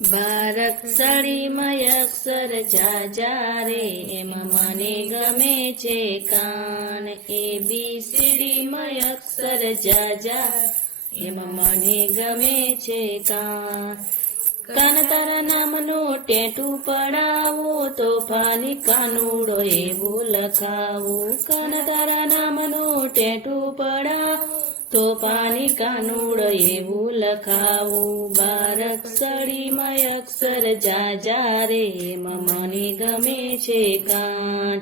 બારક્ષરીમય અક્ષર જાજા રે એમાં મને ગમે છે કાન. ABCDમય અક્ષર જાજા એમાં મને ગમે છે કાન. કાન તારા નામનું ટેટુ પડાવો, તોફાની કાનુડો એવું લખાવું. કાન તારા નામનું ટેટુ પડાવો, તોફાની કાનુડો એવું લખાવું. બારક્ષરીમય અક્ષર જાજા રે એમાં મને ગમે છે કાન.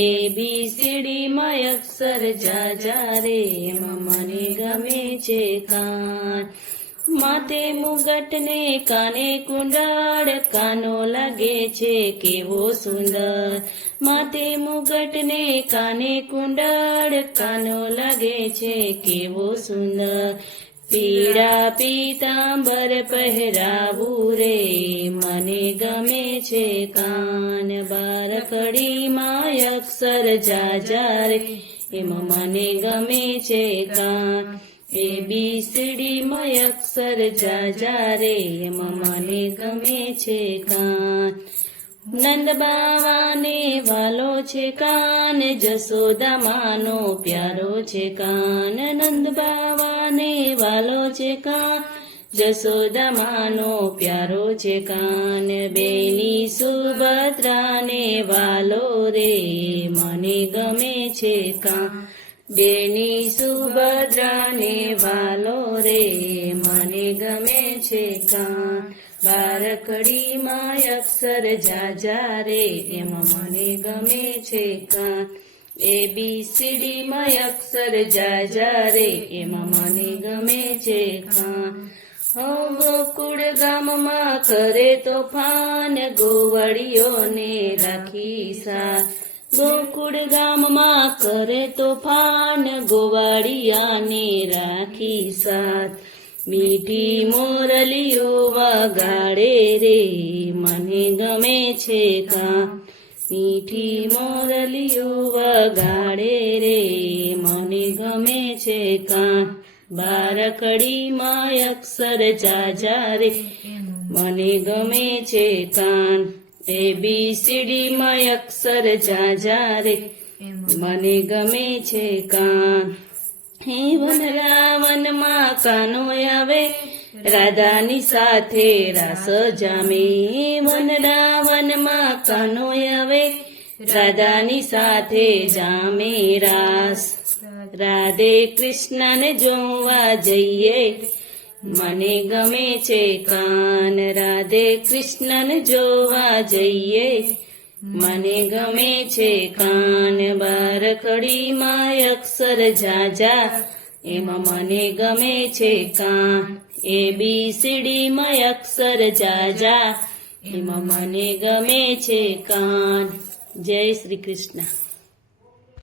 ABCDમય અક્ષર જાજા રે એમાં મને ગમે છે કાન. માથે મુગટ ને કાને કુંડળ, કાનો લાગે છે કેવો સુંદર. માથે મુગટ ને કાને કુંડળ, કાનો લાગે છે કેવો સુંદર. પીળા પીતાંબર પહેરાવું રે મને ગમે છે કાન. બારકડીમાં અક્ષર જાજા રે એમાં મને ગમે છે કાન. ABCDમય અક્ષર જાજા રે એમાં મને ગમે છે કાન. નંદ બાવાને વાલો છે કાન, જશોદા માનો પ્યારો છે કાન. નંદ બાવાને વાલો છે કાન, જશોદા માનો પ્યારો છે કાન. બેની સુભદ્રાને વાલો રે મને ગમે છે કાન. બેની સુભદ્રાને વાલો રે મને ગમે છે કાન. બારકડીમાં અક્ષર જાજા રે એમાં મને ગમે છે કાન. ABCDમય અક્ષર જાજા રે એમાં મને ગમે છે કાન. ગોકુળ ગામમાં કરે તોફાન, ગોવળીઓને રાખી સાથ. ગોકુળ ગામમાં કરે તોફાન, ગોવાળિયાને રાખી સાથ. મીઠી મોરલીઓ વગાડે રે મને ગમે છે કાન. મીઠી મોરલીઓ વગાડે રે મને ગમે છે કાન. બારકડીમાં અક્ષર જાજા રે મને ગમે છે કાન. ABCDમય અક્ષર જાજા રે મને ગમે છે કાન. હે વનરાવનમાં કાનો આવે, રાધાની સાથે રાસ જામે. વનરાવનમાં કાનો આવે, રાધાની સાથે જામે રાસ. રાધે કૃષ્ણને જોવા જઈએ મને ગમે છે કાન. રાધે કૃષ્ણને જોવા જઈએ મને ગમે છે કાન. બારકડીમાં અક્ષર જાજા એમાં મને ગમે છે કાન. ABCDમય અક્ષર જાજા એમાં મને ગમે છે કાન. જય શ્રી કૃષ્ણ.